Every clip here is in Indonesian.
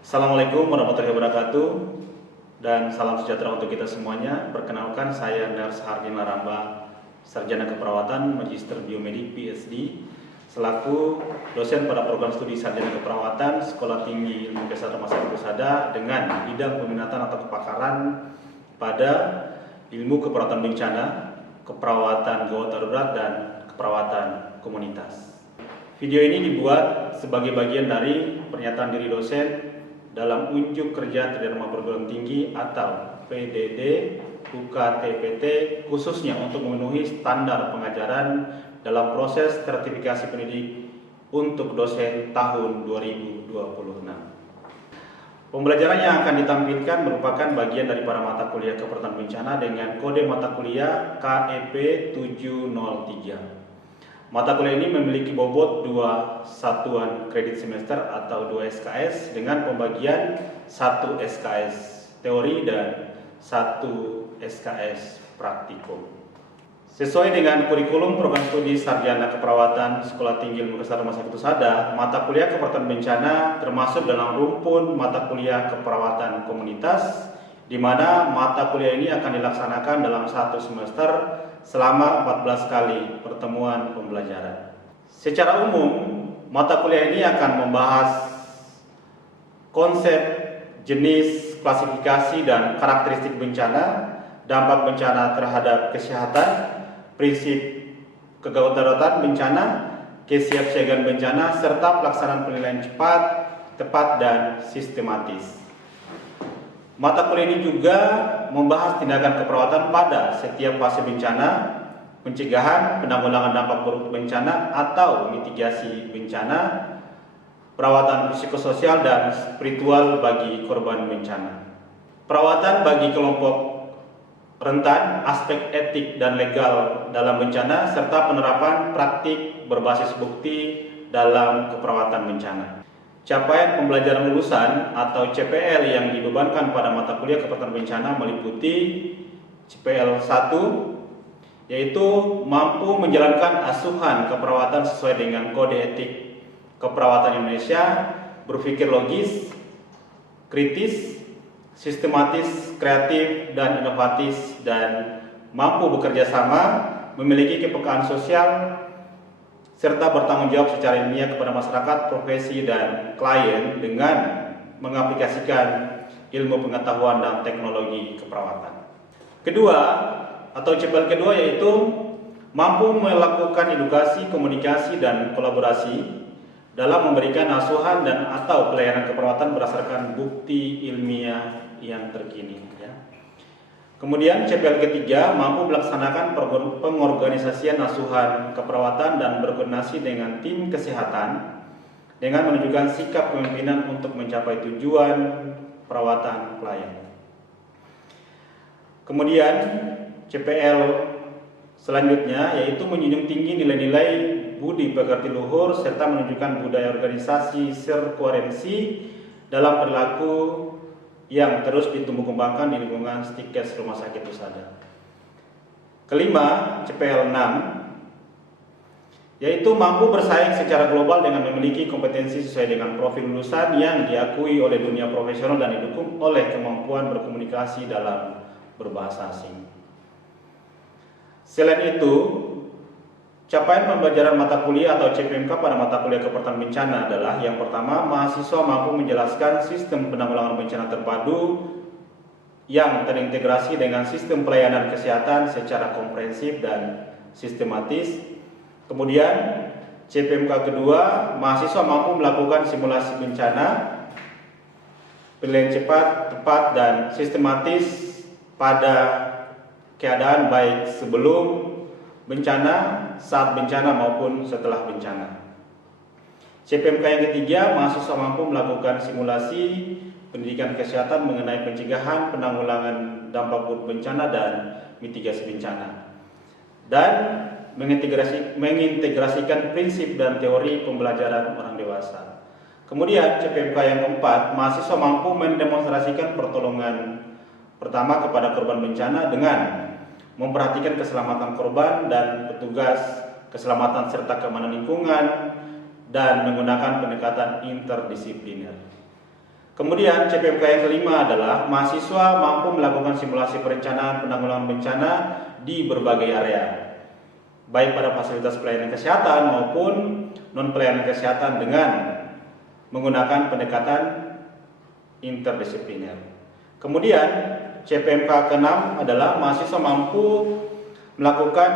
Assalamualaikum warahmatullahi wabarakatuh dan salam sejahtera untuk kita semuanya. Perkenalkan, saya Nars Hardin Laramba, Sarjana Keperawatan, Magister Biomedik PhD, selaku dosen pada program studi Sarjana Keperawatan Sekolah Tinggi Ilmu Kesehatan Rumah Sakit Husada dengan bidang peminatan atau kepakaran pada ilmu keperawatan bencana, keperawatan gawat darurat, dan keperawatan komunitas. Video ini dibuat sebagai bagian dari pernyataan diri dosen dalam unjuk kerja terima perguruan tinggi atau PDD UKTPT, khususnya untuk memenuhi standar pengajaran dalam proses sertifikasi pendidik untuk dosen tahun 2026. Pembelajaran yang akan ditampilkan merupakan bagian dari para mata kuliah keperawatan bencana dengan kode mata kuliah KEP 703. Mata kuliah ini memiliki bobot 2 satuan kredit semester atau 2 SKS dengan pembagian 1 SKS teori dan 1 SKS praktikum. Sesuai dengan kurikulum program studi Sarjana Keperawatan Sekolah Tinggi Ilmu Kesehatan Rumah Sakit Husada, mata kuliah keperawatan bencana termasuk dalam rumpun mata kuliah keperawatan komunitas, di mana mata kuliah ini akan dilaksanakan dalam 1 semester selama 14 kali pertemuan pembelajaran. Secara umum, mata kuliah ini akan membahas konsep, jenis, klasifikasi, dan karakteristik bencana, dampak bencana terhadap kesehatan, prinsip kedaruratan bencana, kesiapsiagaan bencana, serta pelaksanaan penilaian cepat, tepat, dan sistematis. Mata kuliah ini juga membahas tindakan keperawatan pada setiap fase bencana, pencegahan, penanggulangan dampak buruk bencana atau mitigasi bencana, perawatan psikososial dan spiritual bagi korban bencana. Perawatan bagi kelompok rentan, aspek etik dan legal dalam bencana, serta penerapan praktik berbasis bukti dalam keperawatan bencana. Capaian pembelajaran lulusan atau CPL yang dibebankan pada mata kuliah keperawatan bencana meliputi CPL 1, yaitu mampu menjalankan asuhan keperawatan sesuai dengan kode etik keperawatan Indonesia, berpikir logis, kritis, sistematis, kreatif, dan inovatif, dan mampu bekerja sama, memiliki kepekaan sosial, serta bertanggung jawab secara ilmiah kepada masyarakat, profesi, dan klien dengan mengaplikasikan ilmu pengetahuan dan teknologi keperawatan. Kedua, atau CPL kedua, yaitu mampu melakukan edukasi, komunikasi, dan kolaborasi dalam memberikan asuhan dan atau pelayanan keperawatan berdasarkan bukti ilmiah yang terkini. Kemudian CPL ketiga, mampu melaksanakan pengorganisasian asuhan keperawatan dan berkoordinasi dengan tim kesehatan dengan menunjukkan sikap kepemimpinan untuk mencapai tujuan perawatan klien. Kemudian CPL selanjutnya yaitu menjunjung tinggi nilai-nilai budi pekerti luhur serta menunjukkan budaya organisasi serkoherensi dalam perilaku yang terus ditumbuh kembangkan di lingkungan Stikes Rumah Sakit Husada. Kelima, CPL 6, yaitu mampu bersaing secara global dengan memiliki kompetensi sesuai dengan profil lulusan yang diakui oleh dunia profesional dan didukung oleh kemampuan berkomunikasi dalam berbahasa asing. Selain itu, capaian pembelajaran mata kuliah atau CPMK pada mata kuliah keperawatan bencana adalah yang pertama, mahasiswa mampu menjelaskan sistem penanggulangan bencana terpadu yang terintegrasi dengan sistem pelayanan kesehatan secara komprehensif dan sistematis. Kemudian CPMK kedua, mahasiswa mampu melakukan simulasi bencana, penilaian cepat, tepat, dan sistematis pada keadaan baik sebelum bencana, saat bencana maupun setelah bencana. CPMK yang ketiga, mahasiswa mampu melakukan simulasi pendidikan kesehatan mengenai pencegahan, penanggulangan dampak buruk bencana, dan mitigasi bencana, dan mengintegrasikan prinsip dan teori pembelajaran orang dewasa. Kemudian CPMK yang keempat, mahasiswa mampu mendemonstrasikan pertolongan pertama kepada korban bencana dengan memperhatikan keselamatan korban dan petugas keselamatan serta keamanan lingkungan dan menggunakan pendekatan interdisipliner. Kemudian CPMK yang kelima adalah mahasiswa mampu melakukan simulasi perencanaan penanggulangan bencana di berbagai area, baik pada fasilitas pelayanan kesehatan maupun non pelayanan kesehatan dengan menggunakan pendekatan interdisipliner. Kemudian CPMK ke-6 adalah mahasiswa mampu melakukan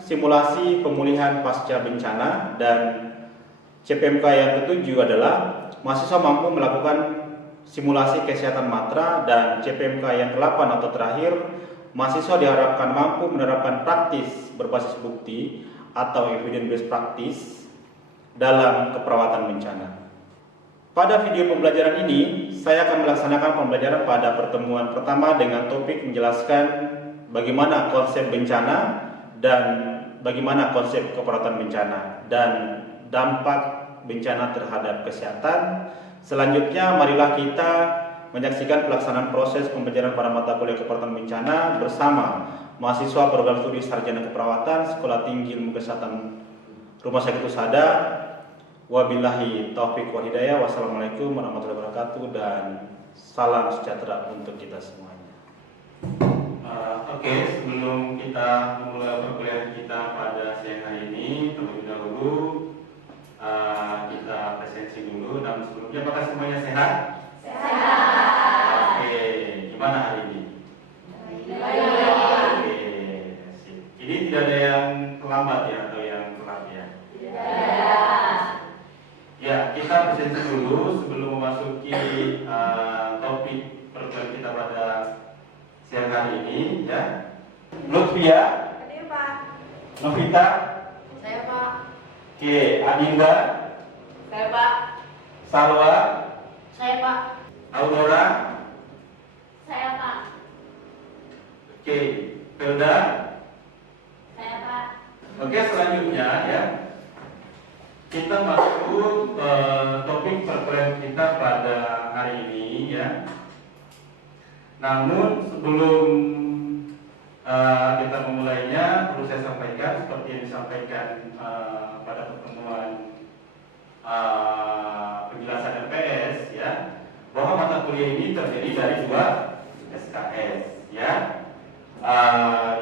simulasi pemulihan pasca bencana, dan CPMK yang ke-7 adalah mahasiswa mampu melakukan simulasi kesehatan matra, dan CPMK yang ke-8 atau terakhir, mahasiswa diharapkan mampu menerapkan praktis berbasis bukti atau evidence based practice dalam keperawatan bencana. Pada video pembelajaran ini, saya akan melaksanakan pembelajaran pada pertemuan pertama dengan topik menjelaskan bagaimana konsep bencana dan bagaimana konsep keperawatan bencana dan dampak bencana terhadap kesehatan. Selanjutnya, marilah kita menyaksikan pelaksanaan proses pembelajaran pada mata kuliah keperawatan bencana bersama mahasiswa program studi sarjana keperawatan Sekolah Tinggi Ilmu Kesehatan Rumah Sakit Husada. Wabillahi taufiq wal hidayah. Wassalamualaikum warahmatullahi wabarakatuh, dan salam sejahtera untuk kita semuanya. Oke, sebelum kita memulai perkuliahan kita pada siang hari ini, terlebih dahulu kita presensi dulu. Dan sebelumnya, apakah semuanya sehat? Sehat. Oke, gimana hari ini? Baik. Oke, sip. Ini tidak ada yang terlambat ya, atau yang telat ya? Tidak. Ya, kita presensi dulu sebelum memasuki topik perkuliahan kita pada siang hari ini ya. Lutfia? Hadir, Pak. Novita? Saya, Pak. Oke, Adinda? Saya, Pak. Salwa? Saya, Pak. Aurora? Saya, Pak. Oke, Felda? Saya, Pak. Oke, selanjutnya ya, kita masuk ke topik perkuliahan kita pada hari ini ya. Namun sebelum kita memulainya, perlu saya sampaikan seperti yang disampaikan pada pertemuan penjelasan LPS ya, bahwa mata kuliah ini terdiri dari 2 SKS ya,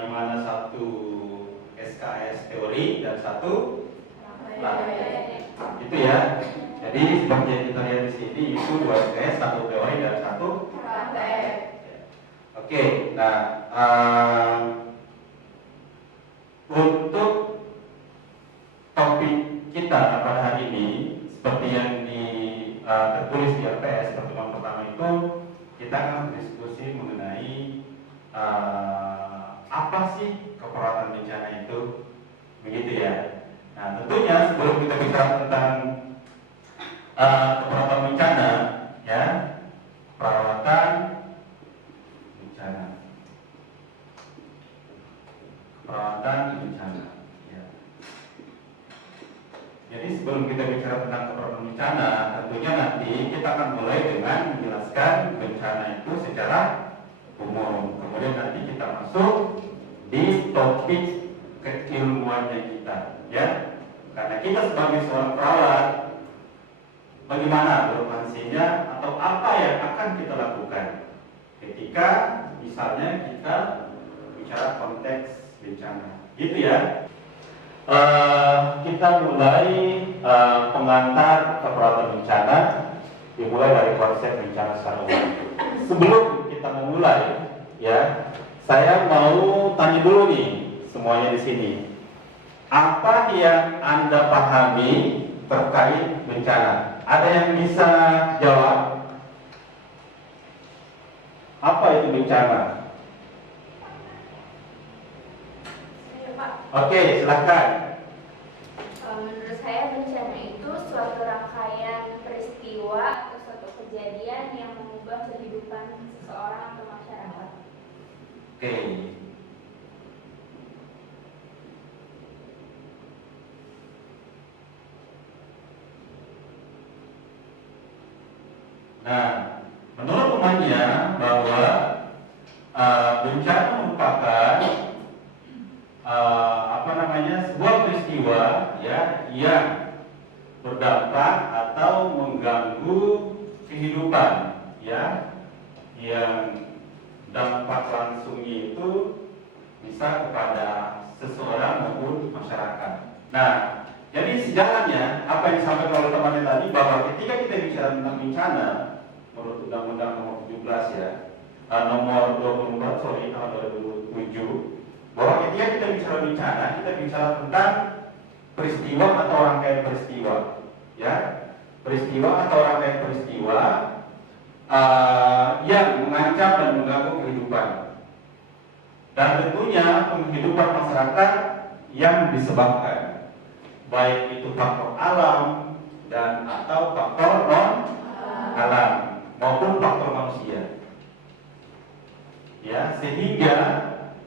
di mana satu SKS teori dan satu praktek. Itu ya. Jadi seperti yang kita lihat di sini, itu 2 SKS, satu teori dan satu praktek. Oke, nah untuk topik kita pada hari ini, seperti yang tertulis di LPS pertemuan pertama itu, kita akan berdiskusi mengenai apa sih keperawatan bencana itu, begitu ya. Nah, tentunya sebelum kita bicara tentang keperawatan bencana, ya, perawatan bencana, ya. Jadi sebelum kita bicara tentang keperawatan bencana, tentunya nanti kita akan mulai dengan menjelaskan bencana itu secara umum. Kemudian nanti kita masuk di topik keilmuannya kita, ya. Karena kita sebagai seorang perawat, bagaimana relevansinya atau apa yang akan kita lakukan ketika misalnya kita bicara konteks bencana, gitu ya. Kita mulai pengantar keperawatan bencana, dimulai dari konsep bencana secara umum. Sebelum kita memulai, ya, saya mau tanya dulu nih semuanya di sini. Apa yang Anda pahami terkait bencana? Ada yang bisa jawab? Apa itu bencana? Saya, Pak. Oke, silakan. Menurut saya bencana itu suatu rangkaian peristiwa atau suatu kejadian yang mengubah kehidupan seseorang atau masyarakat. Oke. Nah, menurut temannya bahwa bencana merupakan sebuah peristiwa ya yang berdampak atau mengganggu kehidupan ya, yang dampak langsungnya itu bisa kepada seseorang maupun masyarakat. Nah, jadi sejalannya apa yang disampaikan oleh temannya tadi, bahwa ketika kita bicara tentang bencana menurut Undang-Undang nomor 17 ya, nomor 24 tahun 2007, bahwa ketika kita bicara bencana, kita bicara tentang peristiwa atau rangkaian peristiwa, ya, peristiwa atau rangkaian peristiwa yang mengancam dan mengganggu kehidupan, dan tentunya penghidupan masyarakat yang disebabkan baik itu faktor alam dan atau faktor non alam maupun faktor manusia, ya, sehingga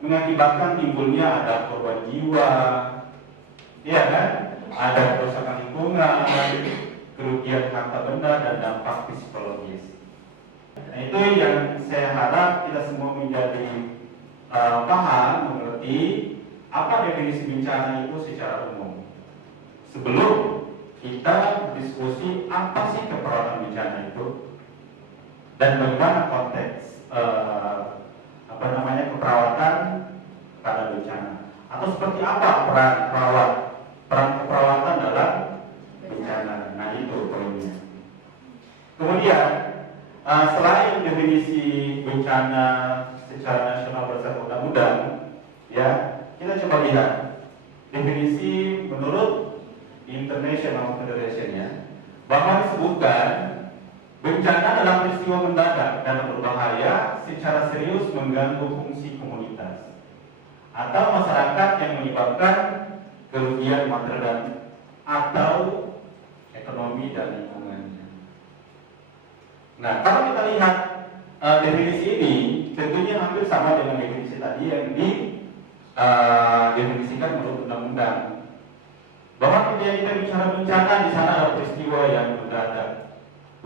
mengakibatkan timbulnya ada korban jiwa, ya kan, ada kerusakan lingkungan, kerugian harta benda dan dampak psikologis. Nah, itu yang saya harap kita semua menjadi paham, mengerti apa definisi bencana itu secara umum. Sebelum kita diskusi apa sih keperawatan bencana itu dan bagaimana konteks keperawatan pada bencana, atau seperti apa peran keperawatan dalam bencana. Nah, itu poinnya. Kemudian selain definisi bencana secara nasional berdasarkan undang-undang, ya, kita coba lihat definisi menurut International Federation, ya, bahwa disebutkan bencana adalah peristiwa mendadak dan berbahaya secara serius mengganggu fungsi komunitas atau masyarakat yang menyebabkan kerugian material dan atau ekonomi dan lingkungannya. Nah, kalau kita lihat definisi ini, tentunya hampir sama dengan definisi tadi yang definisikan menurut undang-undang. Bahwa ketika kita bicara bencana, di sana ada peristiwa yang mendadak,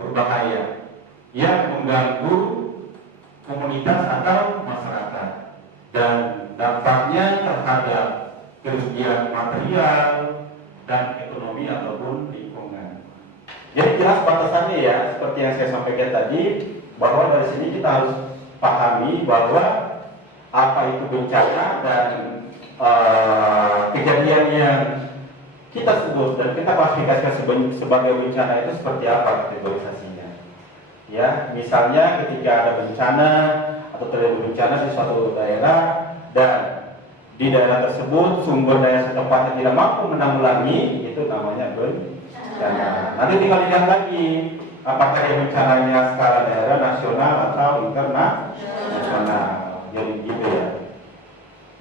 berbahaya, yang mengganggu komunitas atau masyarakat, dan dampaknya terhadap kerugian material dan ekonomi ataupun lingkungan. Jadi jelas batasannya, ya, seperti yang saya sampaikan tadi, bahwa dari sini kita harus pahami bahwa apa itu bencana dan kejadian yang kita sebut dan kita klasifikasikan sebagai bencana itu seperti apa kategorisasinya. Ya, misalnya ketika ada bencana atau terjadi bencana di suatu daerah dan di daerah tersebut sumber daya setempat yang tidak mampu menanggulangi, itu namanya bencana. Nanti tinggal dilihat lagi apakah yang bencananya skala daerah, nasional atau internasional. Jadi gitu, ya.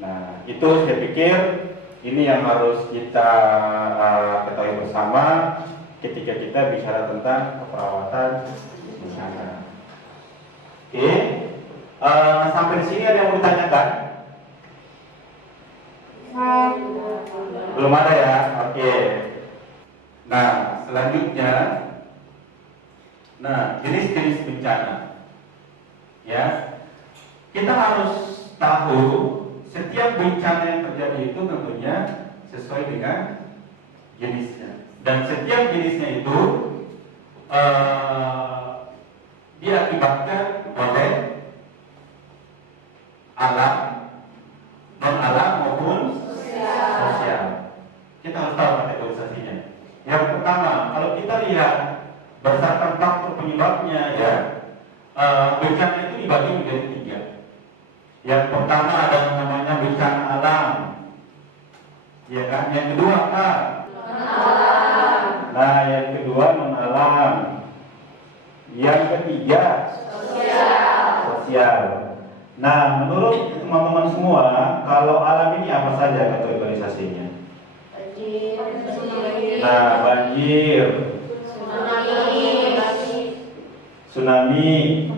Nah, itu saya pikir ini yang harus kita ketahui bersama ketika kita bicara tentang keperawatan bencana. Oke, sampai di sini ada yang mau ditanyakan? Belum ada, ya? Oke. Nah, selanjutnya, jenis-jenis bencana. Ya, kita harus tahu setiap bencana yang terjadi itu tentunya sesuai dengan jenisnya, dan setiap jenisnya itu diakibatkan oleh alam, non alam maupun sosial. Kita harus tahu kategorisasinya. Yang pertama, kalau kita lihat berdasarkan faktor penyebabnya, ya, bencana itu dibagi menjadi 3. Yang pertama ada yang namanya bencana alam, ya kan? Yang kedua apa? Non-alam. Nah, yang kedua non-alam. Yang ketiga sosial. Nah, menurut teman-teman semua, kalau alam ini apa saja kategorisasinya? Nah, banjir, tsunami,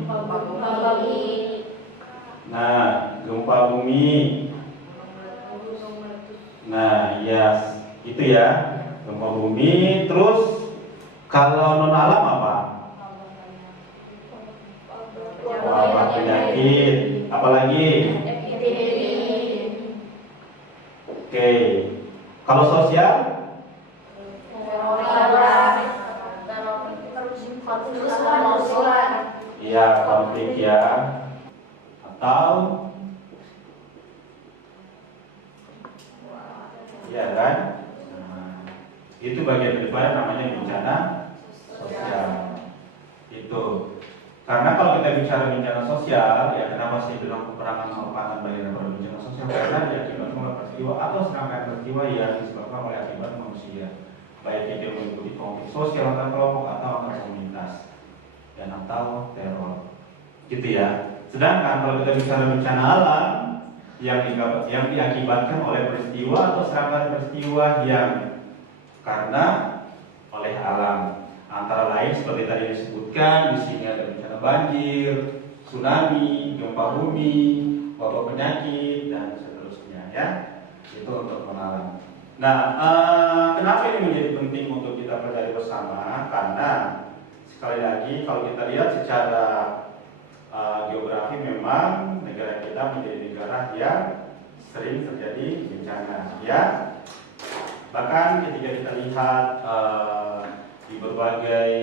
nah, gempa bumi. Nah, ya, itu ya, gempa bumi. Terus kalau non alam apa? Wabah penyakit, apalagi? Oke. Kalau sosial? ya konflik ya, atau ya kan? Nah, itu bagian daripada namanya bencana sosial. Itu karena kalau kita bicara bencana sosial, ya kenapa sih bilang peperangan merupakan bagian dari bencana sosial? Karena diakibatkan oleh peristiwa atau serangkaian peristiwa yang disebabkan oleh akibat manusia, baik itu meliputi konflik sosial antar kelompok atau antar komunitas dan atau teror, gitu ya. Sedangkan kalau kita bicara bencana alam yang diakibatkan oleh peristiwa atau serangkaian peristiwa yang karena oleh alam, antara lain seperti tadi disebutkan, di sini ada bencana banjir, tsunami, gempa bumi, wabah penyakit dan seterusnya ya. Itu untuk alam. Nah, kenapa ini menjadi penting untuk kita pelajari bersama? Karena sekali lagi kalau kita lihat secara geografi memang negara kita menjadi negara yang sering terjadi bencana ya. Bahkan ketika kita lihat di berbagai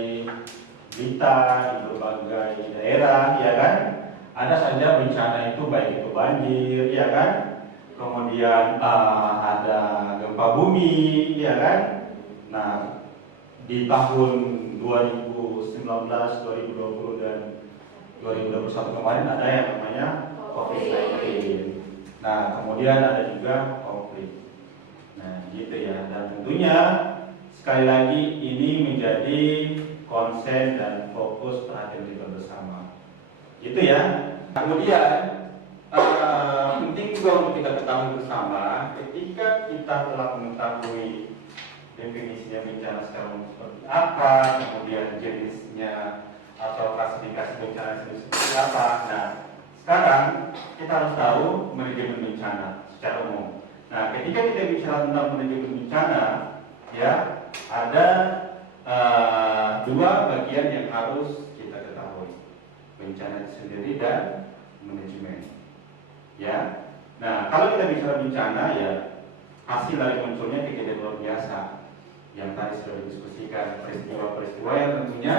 berita, di berbagai daerah ya kan, ada saja bencana itu, baik itu banjir ya kan, kemudian ada gempa bumi ya kan. Nah, di tahun 2019, 2020 dan 2021 kemarin ada yang namanya COVID-19. Nah, kemudian ada juga konflik. Nah, gitu ya. Dan tentunya sekali lagi ini menjadi konsen dan fokus perhatian kita bersama. Gitu ya. Kemudian penting juga untuk kita ketahui bersama, ketika kita telah mengetahui definisinya bencana secara umum seperti apa, kemudian jenisnya atau klasifikasi bencana seperti apa. Nah, sekarang kita harus tahu manajemen bencana secara umum. Nah, ketika kita bicara tentang manajemen bencana, ya ada dua bagian yang harus kita ketahui: bencana itu sendiri dan manajemen. Ya, nah kalau kita bicara bencana, ya hasil dari munculnya kejadian luar biasa yang tadi sudah didiskusikan, peristiwa-peristiwa yang tentunya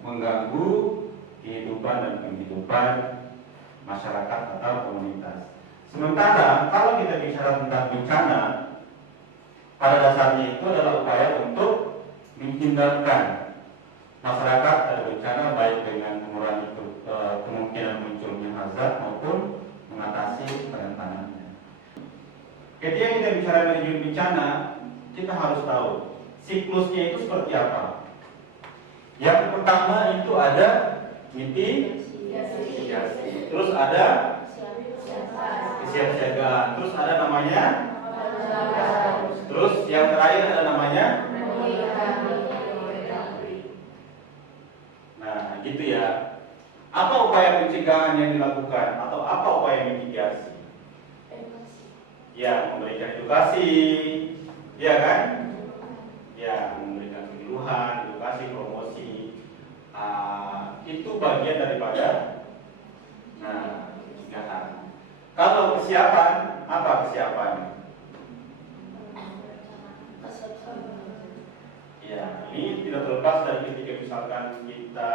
mengganggu kehidupan dan penghidupan masyarakat atau komunitas. Sementara kalau kita bicara tentang bencana, pada dasarnya itu adalah upaya untuk menghindarkan masyarakat dari bencana, baik dengan mengurangi kemungkinan munculnya hazard maupun mengatasi perentanannya. Ketika kita bicara manajemen bencana, kita harus tahu siklusnya itu seperti apa. Yang pertama itu ada mitigasi, terus ada kesiapsiagaan, terus ada namanya, terus yang terakhir ada namanya. Nah, gitu ya. Apa upaya pencegahan yang dilakukan atau apa upaya mitigasi? Ya, memberikan edukasi, ya kan? Ya, memberikan penyuluhan, edukasi, promosi. Itu bagian daripada pencegahan. Kalau kesiapan, apa kesiapan? Ya, ini tidak terlepas dari ketika misalkan kita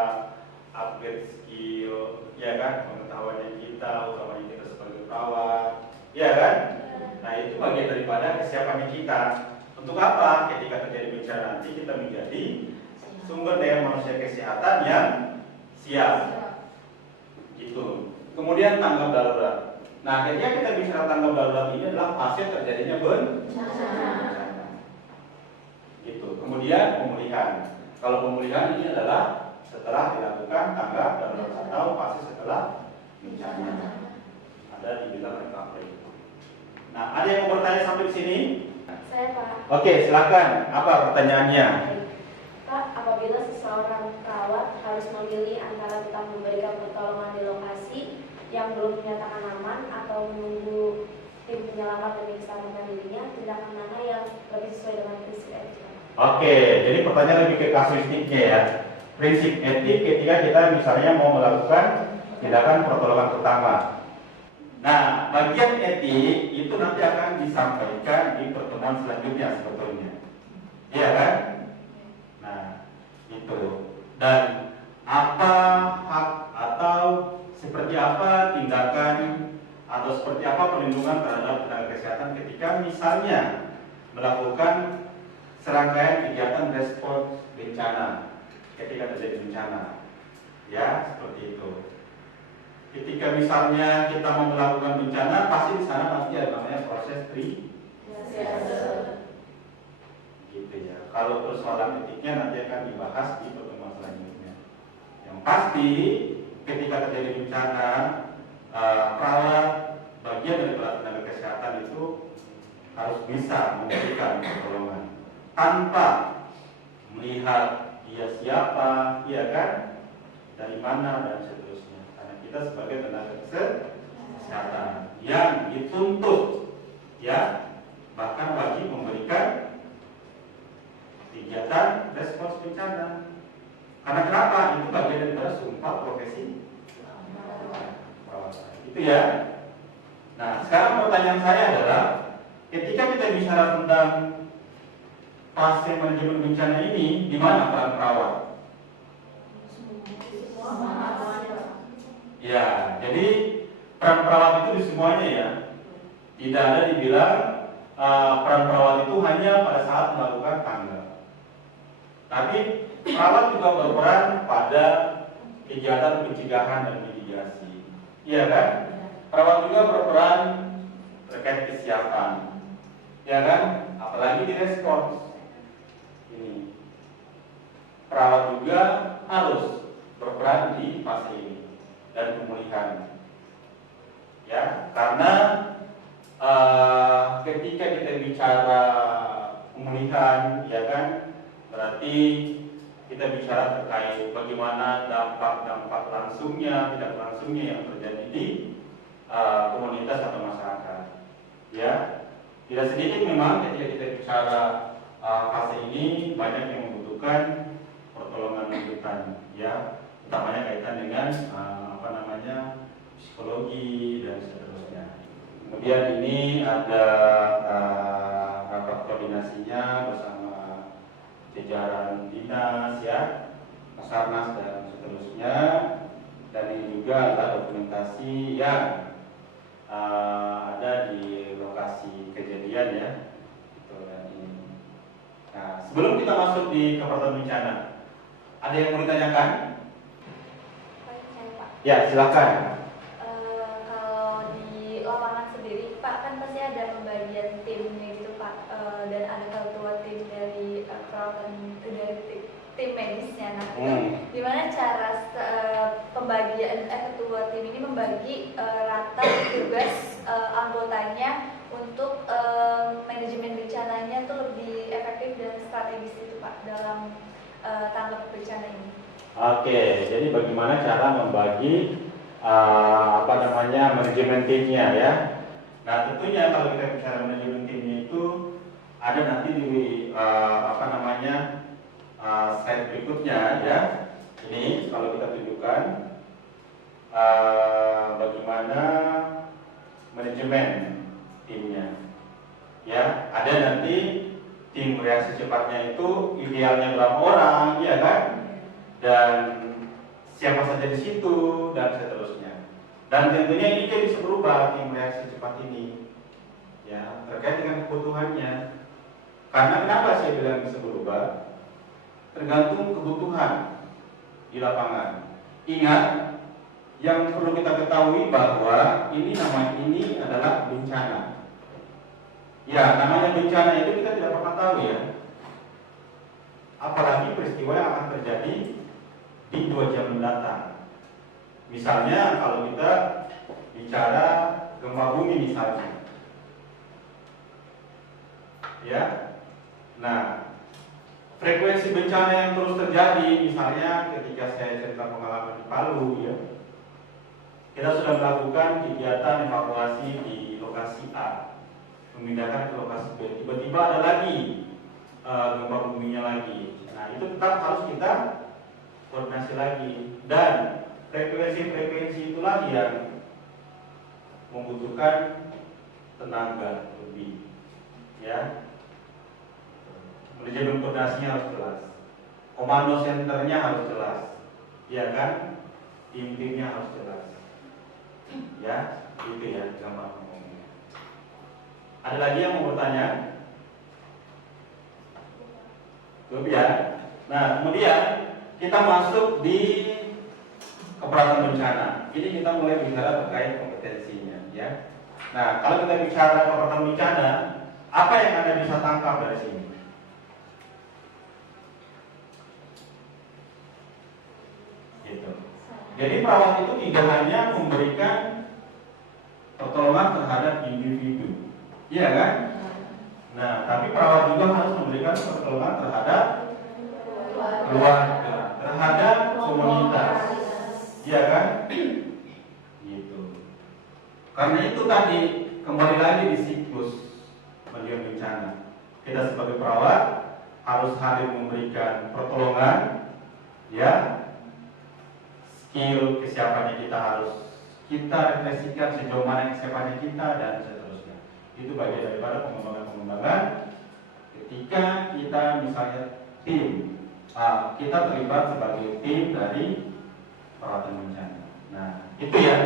upgrade skill, ya kan, pengetahuan kita, utamanya kita sebagai perawat, ya kan? Nah, itu bagian daripada kesiapan kita. Untuk apa? Ketika terjadi bencana nanti kita menjadi sumber daya manusia kesehatan yang siap. Gitu. Kemudian tanggap darurat. Nah, ketika kita bicara tanggap darurat ini adalah pasca terjadinya bencana. Gitu. Kemudian pemulihan. Kalau pemulihan ini adalah setelah dilakukan tanggap darurat atau pasca setelah bencana. Ada dibilang recovery. Nah, ada yang mau bertanya sampai di sini? Saya, Pak. Oke, silakan. Apa pertanyaannya? Pak, apabila seseorang perawat harus memilih antara tetap memberikan pertolongan di lokasi yang belum dinyatakan aman atau menunggu tim penyelamat demi keselamatan dirinya, tindakan mana yang lebih sesuai dengan prinsip etika? Oke, jadi pertanyaan lebih ke kasuistiknya ya. Prinsip etik ketika kita misalnya mau melakukan tindakan pertolongan pertama. Nah, bagian etik itu nanti akan disampaikan di pertemuan selanjutnya sebetulnya. Iya kan? Nah, itu. Dan apa hak perlindungan terhadap tenaga kesehatan ketika misalnya melakukan serangkaian kegiatan respons bencana ketika terjadi bencana, ya seperti itu. Ketika misalnya kita mau melakukan bencana, pasti di sana pasti ada namanya proses gitu ya. Kalau persoalan etiknya nanti akan dibahas di pertemuan selanjutnya. Yang pasti ketika terjadi bencana, perawat bagian dari tenaga kesehatan itu harus bisa memberikan pertolongan tanpa melihat dia siapa, iya kan, dari mana dan seterusnya. Karena kita sebagai tenaga kesehatan yang dituntut, ya, bahkan wajib memberikan kegiatan respons bencana. Karena kenapa? Itu bagian daripada sumpah profesi perawatan. Itu ya. Nah, sekarang pertanyaan saya adalah, ketika kita bicara tentang fase manajemen bencana ini, di mana peran perawat? Ya, jadi peran perawat itu di semuanya ya. Tidak ada dibilang peran perawat itu hanya pada saat melakukan tanggal. Tapi perawat juga berperan pada kegiatan pencegahan dan mitigasi. Iya kan? Perawat juga berperan terkait kesiapan. Ya kan? Apalagi di respons. Ini. Perawat juga harus berperan di fase ini dan pemulihan. Ya, karena ketika kita bicara pemulihan, ya kan, berarti kita bicara terkait bagaimana dampak-dampak langsungnya, tidak langsungnya yang terjadi di komunitas atau masyarakat. Ya, tidak sedikit memang ketika kita bicara fase ini banyak yang membutuhkan pertolongan lanjutan, ya, utamanya kaitan dengan psikologi dan seterusnya. Kemudian ini ada rapat koordinasinya bersama jajaran dinas, ya, Basarnas dan seterusnya. Dan ini juga adalah dokumentasi yang ada di lokasi kejadian, ya. Nah, sebelum kita masuk di keperluan bencana, ada yang mau ditanyakan? Ya, silakan. Kalau di lapangan sendiri, Pak, kan pasti ada pembagian timnya gitu, Pak, dan ada ketua tim dari perawatan dari tim medisnya. Nah, gimana cara pembagian ketua tim ini membagi rata tugas anggotanya untuk manajemen bencananya itu lebih efektif dan strategis itu, Pak, dalam tanggap bencana ini? Oke, jadi bagaimana cara membagi manajemen timnya, ya. Nah, tentunya kalau kita bicara manajemen timnya itu ada nanti di slide berikutnya, ya. Ini kalau kita tunjukkan bagaimana manajemen timnya, ya. Ada nanti tim reaksi cepatnya itu idealnya berapa orang, ya kan? Dan siapa saja di situ dan seterusnya. Dan tentunya ini kan bisa berubah tim reaksi cepat ini, ya, terkait dengan kebutuhannya. Karena kenapa saya bilang bisa berubah? Tergantung kebutuhan di lapangan. Ingat, yang perlu kita ketahui bahwa ini adalah bencana. Ya, namanya bencana itu kita tidak pernah tahu, ya. Apalagi peristiwa yang akan terjadi di 2 jam mendatang. Misalnya kalau kita bicara gempa bumi misalnya, ya. Nah, frekuensi bencana yang terus terjadi, misalnya ketika saya cerita pengalaman di Palu, ya, kita sudah melakukan kegiatan evakuasi di lokasi A, memindahkan ke lokasi B. Tiba-tiba ada lagi gempa buminya lagi. Nah, itu tetap harus kita koordinasi lagi, dan frekuensi itulah yang membutuhkan tenaga lebih, ya. Manajemen koordinasinya harus jelas, komando senternya harus jelas, ya kan, tim-timnya harus jelas, ya, itu ya gampang ngomongnya. Ada lagi yang mau bertanya? Cukup ya. Nah, kemudian kita masuk di keperawatan bencana. Ini kita mulai bicara terkait kompetensinya, ya. Nah, kalau kita bicara keperawatan bencana, apa yang Anda bisa tangkap dari sini? Gitu. Jadi perawat itu tidak hanya memberikan pertolongan terhadap individu, iya kan? Nah, tapi perawat juga harus memberikan pertolongan terhadap keluarga, terhadap komunitas, iya kan? Gitu. Karena itu tadi kembali lagi di siklus manajemen bencana. Kita sebagai perawat harus hadir memberikan pertolongan, ya. Skill kesiapannya kita harus kita refleksikan sejauh mana kesiapannya kita dan seterusnya. Itu bagian daripada pengembangan ketika kita misalnya tim, kita terlibat sebagai tim dari perawatan bencana. Nah, itu ya.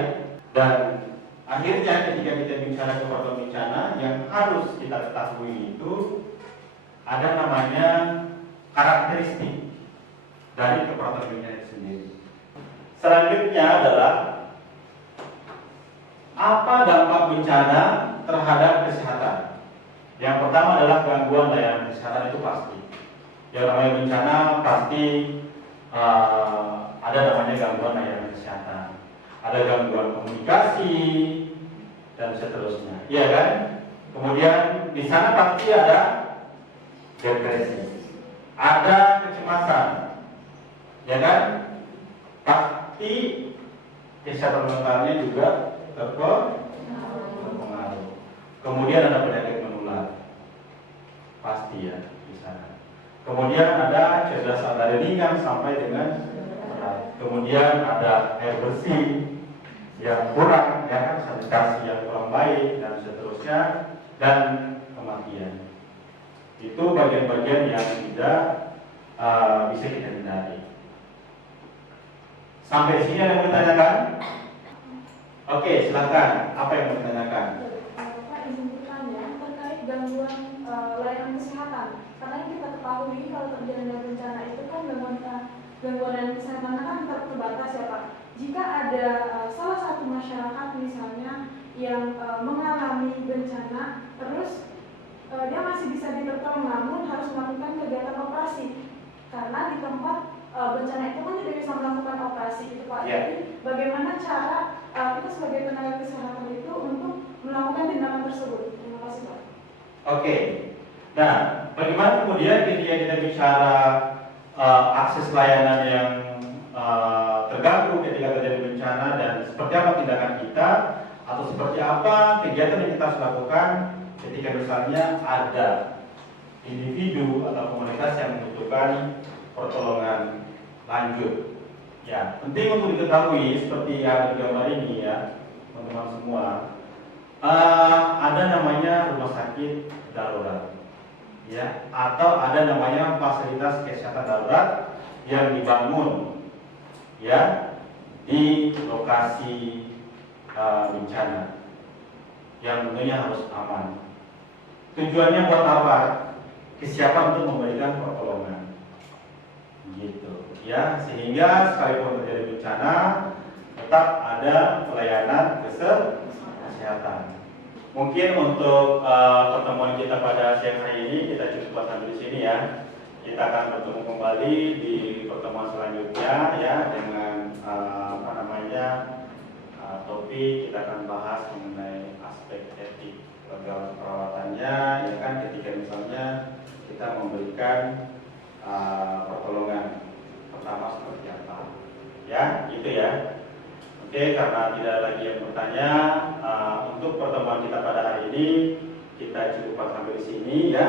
Dan akhirnya ketika kita bicara keperawatan bencana, yang harus kita ketahui itu ada namanya karakteristik dari keperawatan bencana itu sendiri. Selanjutnya adalah apa dampak bencana terhadap kesehatan. Yang pertama adalah gangguan layanan kesehatan, itu pasti. Yang namanya bencana pasti ada namanya gangguan layanan kesehatan, ada gangguan komunikasi dan seterusnya, iya kan? Kemudian di sana pasti ada depresi, ada kecemasan, ya kan? Pasti kesehatan mentalnya juga terpengaruh. Kemudian ada penyakit menular, pasti ya di sana. Kemudian ada cedera dari ringan sampai dengan berat. Kemudian ada air bersih yang kurang, ya kan, sanitasi yang kurang baik dan seterusnya, dan kematian. Itu bagian-bagian yang tidak bisa kita hindari. Sampai sini ada yang mau ditanyakan? Oke, silakan. Apa yang mau ditanyakan? Pak, izin bertanya terkait gangguan layanan kesehatan. Karena yang kita ketahui kalau terjadi bencana itu kan gangguan layanan kesehatan kan terbatas ya Pak. Jika ada salah satu masyarakat misalnya yang mengalami bencana, terus dia masih bisa ditertolong namun harus melakukan kegiatan operasi karena di tempat bencana itu kan tidak bisa melakukan operasi itu Pak. Yeah. Jadi bagaimana cara kita sebagai tenaga kesehatan itu untuk melakukan tindakan tersebut? Terima kasih Pak. Oke. Nah, bagaimana kemudian ketika kita bicara akses layanan yang terganggu ketika terjadi bencana dan seperti apa tindakan kita atau seperti apa kegiatan yang kita harus lakukan ketika misalnya ada individu atau komunitas yang membutuhkan pertolongan lanjut. Ya, penting untuk diketahui seperti yang di gambar ini ya, teman-teman semua. Ada namanya rumah sakit darurat, ya, atau ada namanya fasilitas kesehatan darurat yang dibangun, ya, di lokasi bencana, yang tentunya harus aman. Tujuannya buat apa? Kesiapan untuk memberikan pertolongan, gitu, ya, sehingga sekalipun terjadi bencana tetap ada pelayanan kesehatan. Mungkin untuk pertemuan kita pada siang hari ini kita cukupkan sampai di sini ya. Kita akan bertemu kembali di pertemuan selanjutnya ya dengan topik kita akan bahas mengenai aspek etik perawatannya, ya kan, ketika misalnya kita memberikan pertolongan pertama seperti apa, ya, gitu ya. Oke, karena tidak lagi yang bertanya, untuk pertemuan kita pada hari ini kita cukupkan sampai di sini ya.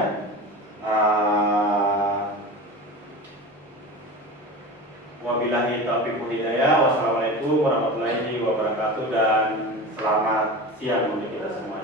Wabillahi taufiq wal hidayah. Wassalamualaikum warahmatullahi wabarakatuh dan selamat siang untuk kita semua.